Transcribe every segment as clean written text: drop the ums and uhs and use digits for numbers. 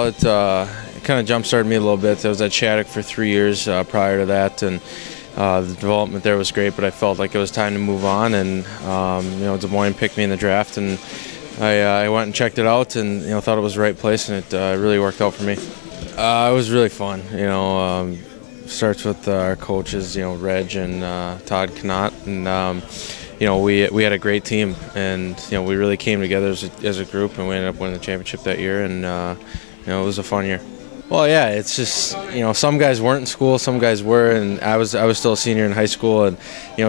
Well, it kind of jump-started me a little bit. I was at Shattuck for 3 years prior to that, and the development there was great, but I felt like it was time to move on, and Des Moines picked me in the draft, and I went and checked it out, and thought it was the right place, and it really worked out for me. It was really fun. Starts with our coaches, Reg and Todd Knott, and we had a great team, and we really came together as a group, and we ended up winning the championship that year, and it was a fun year. Well, yeah, it's just some guys weren't in school, some guys were, and I was still a senior in high school, and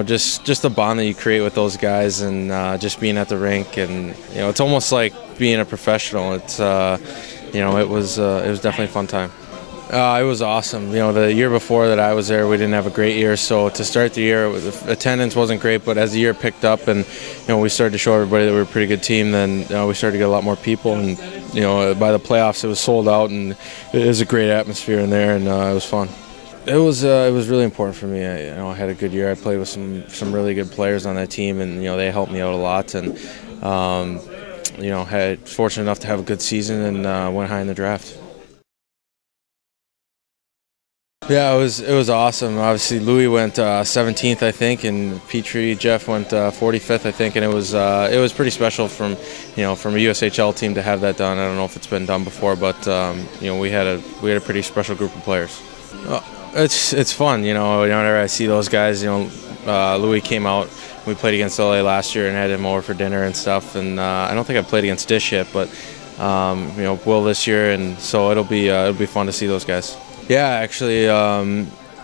just the bond that you create with those guys, and just being at the rink, and it's almost like being a professional. It's it was definitely a fun time. It was awesome. The year before that I was there, we didn't have a great year. So to start the year, attendance wasn't great, but as the year picked up and we started to show everybody that we were a pretty good team, then we started to get a lot more people. And by the playoffs, it was sold out, and it was a great atmosphere in there, and it was fun. It was really important for me. I had a good year. I played with some really good players on that team, and they helped me out a lot. And fortunate enough to have a good season and went high in the draft. Yeah, it was awesome. Obviously, Louis went 17th, I think, and Petrie Jeff went 45th, I think, and it was pretty special from a USHL team to have that done. I don't know if it's been done before, but we had a pretty special group of players. It's fun, whenever I see those guys. Louis came out. We played against LA last year and had him over for dinner and stuff. And I don't think I played against Dish yet, but will this year, and so it'll be fun to see those guys. Yeah, actually,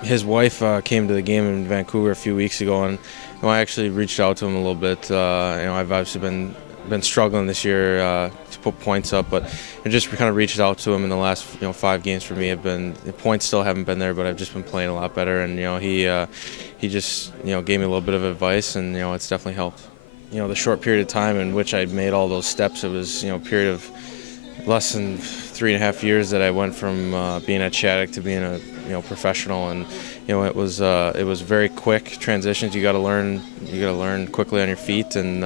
his wife came to the game in Vancouver a few weeks ago, and I actually reached out to him a little bit. I've obviously been struggling this year to put points up, but I just kind of reached out to him in the last 5 games for me. The points still haven't been there, but I've just been playing a lot better, and he just gave me a little bit of advice, and it's definitely helped. The short period of time in which I made all those steps, it was a period of less than 3.5 years that I went from being at Shattuck to being a professional, and it was very quick transitions. You got to learn quickly on your feet, and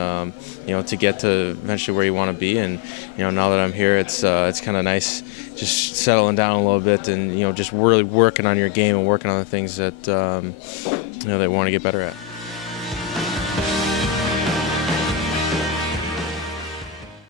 to get to eventually where you want to be. And now that I'm here, it's kind of nice just settling down a little bit, and just really working on your game and working on the things that that you want to get better at.